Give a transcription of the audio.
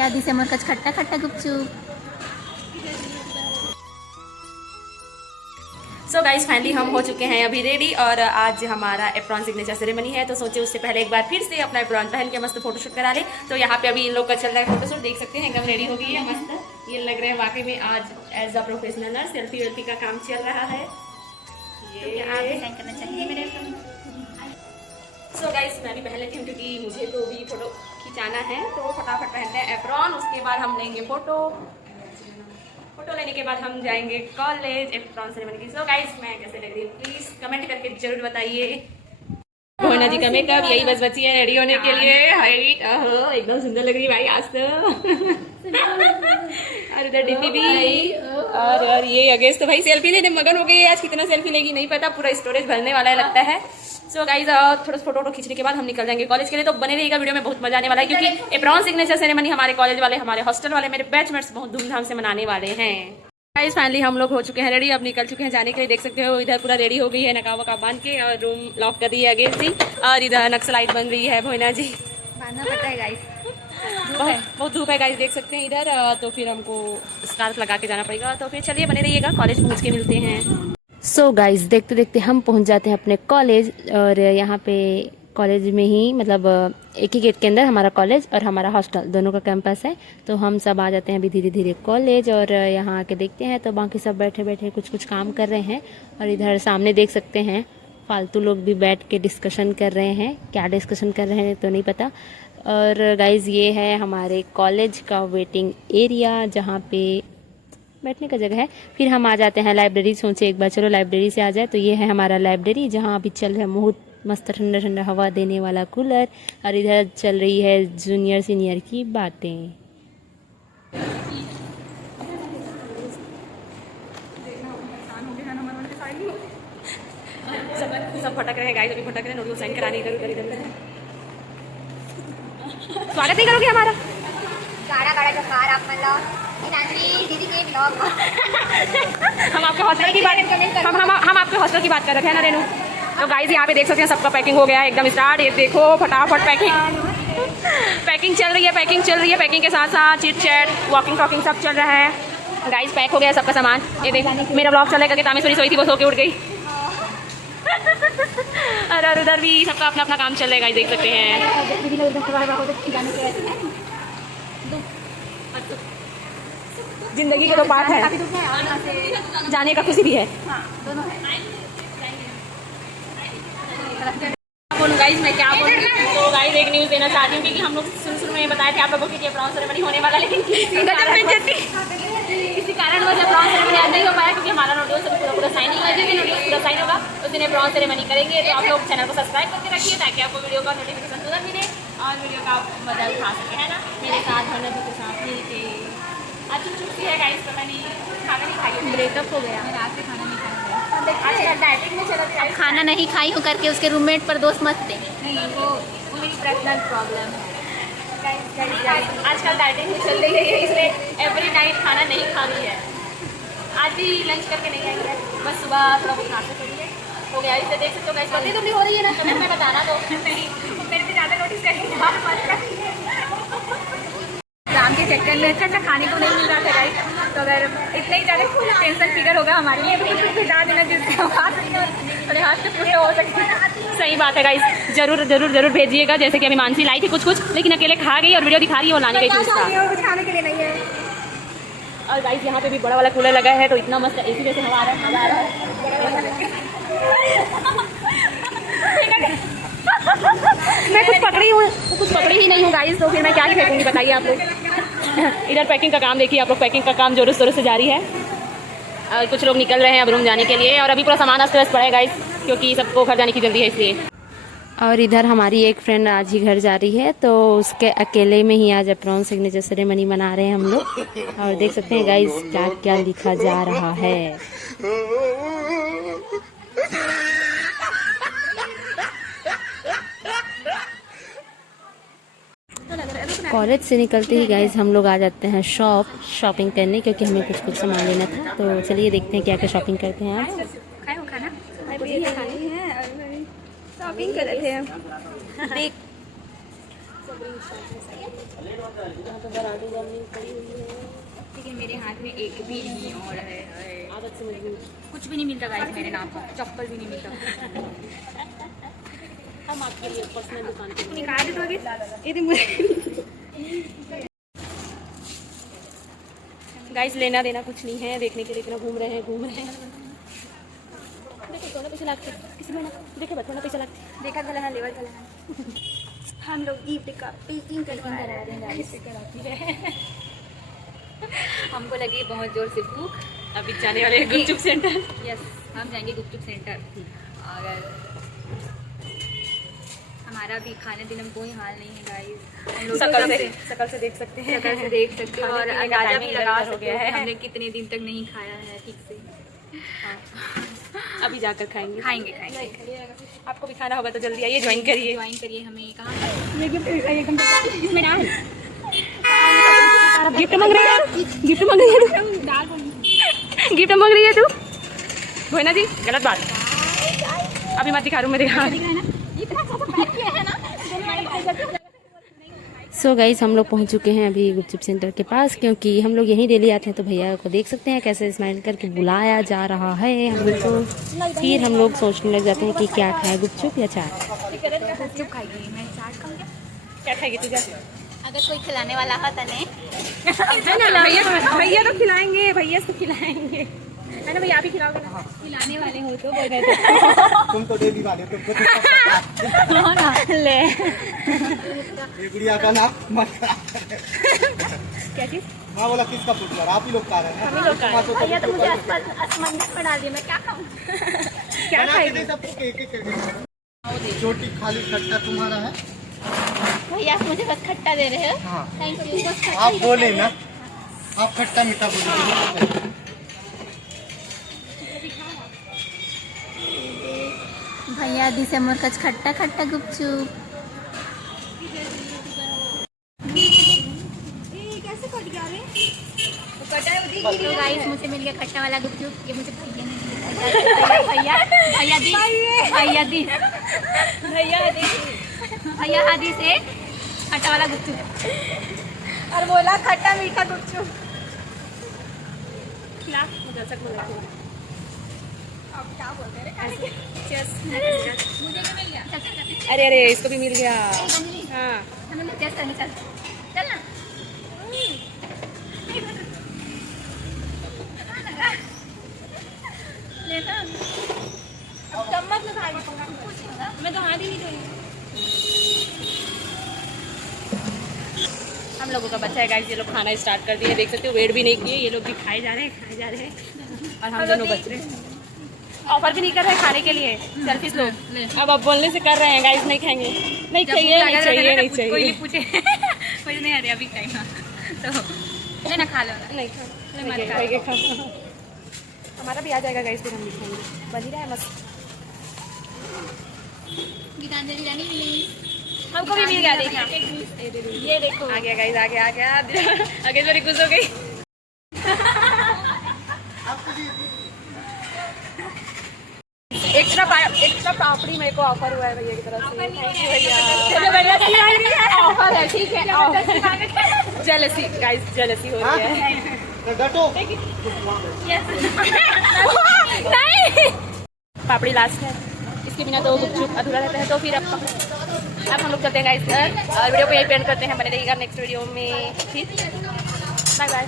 भैया दिसंबर का खट्टा खट्टा गुपचुप। सो गाइस फाइनली हम हो चुके हैं अभी रेडी और आज हमारा एप्रॉन सिग्नेचर सेरेमनी है, तो सोचे उससे पहले एक बार फिर से अपना एप्रॉन पहन के मस्त फोटोशूट करा ले। तो यहाँ पे अभी इन लोग का चल रहा है फोटोशूट, देख सकते हैं एकदम रेडी हो गई है मस्त। ये लग रहा है वाकई में आज as a professional nurse selfie welfie का काम चल रहा है। ये आप भी साइन करना चाहिए मेरे। सो गाइस मैं भी पहन लेती हूँ क्योंकि मुझे तो भी फोटो खिंचाना है, तो फटाफट पहनते हैं एप्रॉन। उसके बाद हम लेंगे फोटो लेने के बाद हम जाएंगे कॉलेज एप्रॉन सेरेमनी की। सो गाइस मैं कैसे लग रही हूँ प्लीज कमेंट करके जरूर बताइए। भोना जी का मेकअप यही बस बची है रेडी होने के लिए। हाइट एकदम सुंदर लग रही है भाई आज तो। और इधर डिम्पी भी और ये अगेंस्ट तो भाई सेल्फी लेने मगन हो गई है। आज कितना सेल्फी लेगी नहीं पता, पूरा स्टोरेज भरने वाला है लगता है। सो गाइज थोड़ा फोटो खींचने के बाद हम निकल जाएंगे कॉलेज के लिए, तो बने रहिएगा वीडियो में, बहुत मजा आने वाला है क्योंकि एप्रॉन सिग्नेचर सेरेमनी हमारे कॉलेज वाले, हमारे हॉस्टल वाले, मेरे बैचमेट्स बहुत धूमधाम से मनाने वाले हैं। गाइज फाइनली हम लोग हो चुके हैं रेडी, अब निकल चुके हैं जाने के लिए। देख सकते हो इधर पूरा रेडी हो गई है, नकाब वकाब बांध के और रूम लॉक कर दी है अगेंस्ट जी। और इधर नक्सलाइट बन रही है भोना जी, बांधना पड़ता है गाइस, बहुत धूप है गाइस देख सकते हैं इधर। तो फिर हमको स्कार्फ लगा के जाना पड़ेगा। तो फिर चलिए बने रहिएगा, कॉलेज पहुँच के मिलते हैं। सो गाइस देखते देखते हम पहुंच जाते हैं अपने कॉलेज, और यहाँ पे कॉलेज में ही मतलब एक ही गेट के अंदर हमारा कॉलेज और हमारा हॉस्टल दोनों का कैंपस है। तो हम सब आ जाते हैं अभी धीरे धीरे कॉलेज, और यहाँ आके देखते हैं तो बाकी सब बैठे बैठे कुछ काम कर रहे हैं। और इधर सामने देख सकते हैं फालतू लोग भी बैठ के डिस्कशन कर रहे हैं, क्या डिस्कशन कर रहे हैं तो नहीं पता। और गाइज ये है हमारे कॉलेज का वेटिंग एरिया जहाँ पे बैठने का जगह है। फिर हम आ जाते हैं लाइब्रेरी, सोचे एक बार चलो लाइब्रेरी से आ जाए। तो ये है हमारा लाइब्रेरी जहाँ अभी चल रहा है बहुत मस्त ठंडा ठंडा हवा देने वाला कूलर, और इधर चल रही है जूनियर सीनियर की बातें। सब फटक रहे हैं गाइस, अभी फटक रहे हैं। नोटिस साइन कराने इधर उधर इधर। स्वागत नहीं करोगे हमारा? गाड़ा गाड़ा जो कार आप मतलब दीदी के ब्लॉग हम आपके हॉस्टल की बात हम आपके हॉस्टल की बात कर रहे थे ना रेनू। तो गाइस यहाँ पे देख सकते हैं सबका पैकिंग हो गया है एकदम स्टार्ट। ये देखो फटाफट पैकिंग चल रही है, पैकिंग के साथ साथ चिट चैट वॉकिंग टॉकिंग सब चल रहा है। गाइस पैक हो गया सबका सामान। ये देखो मेरा ब्लॉग चलेगा कि तामेश्वरी सोई थी वो सो के उठ गई। और उधर भी सबका अपना अपना काम चल रहा है, देख सकते हैं। जिंदगी के तो पार्ट है, जाने का खुशी भी है। बोलूँ गाइस मैं क्या बोलूँ, तो गाइस एक न्यूज़ देना चाहती हूँ क्योंकि हम लोग शुरू में बताए थे आप लोगों की एप्रॉन सेरेमनी होने वाला, लेकिन किसी कारण वजह एप्रॉन सेरेमनी आज नहीं हो पाया क्योंकि हमारा नोटिस पूरा साइन नहीं हुआ। जिस दिन नोटिस पूरा साइन होगा उस दिन एप्रॉन सेरेमनी करेंगे। तो आप लोग चैनल को सब्सक्राइब करके रखिए ताकि आपको वीडियो का नोटिफिकेशन तुरंत मिले और वीडियो का मजा उठा सके, है ना। मेरे साथ भरना के साथ मिलके आज छुट्टी है गाइस, पता नहीं खाना नहीं खाई, ब्रेकअप हो गया, रात से खाना नहीं खाया। डाइटिंग में चला गया, खाना नहीं खाई हूँ करके उसके रूममेट पर दोस्त मत दे। नहीं वो मेरी पर्सनल प्रॉब्लम है। आजकल डाइटिंग में चल रही है इसलिए एवरी नाइट खाना नहीं खा रही है। आज भी लंच करके नहीं आई है, बस सुबह थोड़ा बहुत नाश्ता करिए हो गया। इससे देख सकते हो गाइस पतली दुबली हो रही है ना, कमेंट में बताना। तो नहीं मेरे से ज़्यादा नोटिस करिए। एग्जाम के चक्कर में अच्छा खाने को नहीं मिल रहा था गाइस, तो अगर इतना ही ज़्यादा टेंशन फिगर होगा हमारे लिए तो भिजा देना जिससे थोड़े हाथ से पूरे हो सके। सही बात है गाइस, जरूर जरूर जरूर भेजिएगा। जैसे कि अभी मानसी लाई थी कुछ लेकिन अकेले खा गई और वीडियो दिखा रही है वो लाने गई थी उसका, कुछ खाने के लिए नहीं है। और गाइस यहाँ पे भी बड़ा वाला कूलर लगा है तो इतना मस्त एसी जैसे हवा आ रहा है, मजा आ रहा है। मैं कुछ पकड़ी ही नहीं हूँ गाइस, तो फिर मैं क्या ही फेंकूंगी बताइए आप लोग। इधर पैकिंग का काम देखिए आप लोग, पैकिंग का काम जोरों शोरों से जारी है और कुछ लोग निकल रहे हैं अब रूम जाने के लिए। और अभी पूरा सामान अस्त व्यस्त पड़ा है गाइस क्योंकि सबको घर जाने की जल्दी है इसलिए। और इधर हमारी एक फ्रेंड आज ही घर जा रही है, तो उसके अकेले में ही आज एप्रॉन सिग्नेचर सेरेमनी मना रहे हैं हम लोग। और देख सकते हैं गाइस क्या क्या लिखा जा रहा है। कॉलेज से निकलते ही गाइस हम लोग आ जाते हैं शॉपिंग करने, क्योंकि हमें कुछ सामान लेना था। तो चलिए देखते हैं क्या क्या शॉपिंग करते हैं आज। खाए हो खाना? शॉपिंग कर रहे थे। यहाँ पे बराडू गर्मी पड़ी हुई है। लेकिन मेरे हाथ में एक भी नहीं और है। आदत से मजबूर। कुछ भी नहीं मिलता गाइस मेरे नाम पर, चप्पल भी नहीं मिलता। हम आपके लिए पर्सनल दुकान पे निकाल दे दोगे ये मुझे। गाइस लेना देना कुछ नहीं है, देखने के लिए इतना घूम रहे हैं। देखो थोड़ा पैसा लगते किसी में ना देखे बस थोड़ा पैसा लगते। देखा गला है लेवल गला है। हम लोग गिफ्ट का पेकिंग करवा रहे हैं। हमको लगी बहुत जोर से भूख। अभी जाने वाले हैं गुपचुप सेंटर। यस, हम जाएंगे गुपचुप सेंटर। और हमारा भी खाने दिन में कोई हाल नहीं है गाइस। हम लोग शकल से देख सकते हैं। शकल से देख सकते हो और खाने पीने का अंदाजा भी timing लगा इधर हो सकते गया हो है। कि हमने कितने दिन तक नहीं खाया है ठीक से। अभी जाकर खाएंगे। खाएंगे आपको भी खाना होगा तो जल्दी आइए, ज्वाइन करिए। ज्वाइन करिए हमें। कहाँ गिफ्ट मांग रही है, गिफ्ट मांग रही है तू, गिफ्ट मांग रही है तू। भोना जी गलत बात, अभी मत दिखा, रूम में दिखा। सो गाइस हम लोग पहुंच चुके हैं अभी गुपचुप सेंटर के पास, क्योंकि हम लोग यहीं डेली आते हैं। तो भैया को देख सकते हैं कैसे स्माइल करके बुलाया जा रहा है हम लोग को। फिर हम लोग सोचने लग जाते हैं कि क्या खाए, गुपचुप या चाट। गुपचुप खाएगी, मैं चाट खाऊंगी। क्या खाएगी तू? जा अगर कोई खिलाने वाला हो तो नहीं। भैया तो खिलाएंगे, भैया तो खिलाएंगे, है ना भैया? आप ही खिलाओगे ना? खिलाने वाले हो तो बोल रहे थे। तुम तो डेली वाले, तुमको तो ले ये गुड़िया का नाम मत खराब कर। क्या चीज? हाँ बोला किसका फुटबॉल? आप ही लोग खा रहे हैं। हम ही लोग खा रहे हैं। भैया तो मुझे असमंजस में डाल दिया, मैं क्या खाऊं? क्या बना के खाएगी? दे सबको एक एक करके। छोटी खाली खट्टा तुम्हारा है। भैया आप मुझे बस खट्टा दे रहे हो। हाँ थैंक यू। बस आप बोले ना, आप खट्टा मीठा बोले। भैया दिसे मोर कच खट्टा खट्टा गुपचुप। तो गाइस मुझे मिल गया खट्टा वाला गुपचुप। ये मुझे भैया ने दिया। भैया दी भैया हादी से खट्टा वाला गुपचुप। और बोला खट्टा मीठा गुपचुप खिला। अब क्या बोलते हैं? मुझे भी मिल गया। चल अरे अरे इसको भी मिल गया। हाँ हम लोग टेस्ट करने चल ना। लेना अब चम्मच में खा ली। मैं तो हाथ ही नहीं धोई। हम लोगों का बच्चा है गाइस, ये लोग खाना स्टार्ट कर दिए, देख सकते हो। वेट भी नहीं किए, ये लोग भी खाए जा रहे हैं और हम दोनों बच रहे हैं। ऑफर भी नहीं कर रहे हैं खाने के लिए। सेल्फीज लोग अब बोलने से कर रहे हैं गाइस, नहीं खाएंगे, नहीं चाहिए, नहीं चाहिए, नहीं चाहिए। कोई पूछे मुझे नहीं आ रही अभी खाएगा तो लेना खा लो। नहीं खा, हमारा भी आ जाएगा गाइस, फिर हम भी खाएंगे। बन ही रहा है मस्त। गीतांजलि रानी मिली। हमको भी मिल गया, देखना ये देखो आ गया गाइस, आ गया आगे थोड़ी खुश हो गई। एक्स्ट्रा पापड़ी मेरे को ऑफर हुआ है भैया की तरफ से। ऑफर है, ठीक है। जेलसी गाइस, जेलसी हो रही है। डटो। नहीं, पापड़ी लास्ट है, इसके बिना तो गुपचुप अधूरा रहता है। तो फिर अब हम लोग चलते हैं गाइस घर, और वीडियो को यही पेंड करते हैं। बने रहिएगा नेक्स्ट वीडियो में। ठीक, बाय बाय।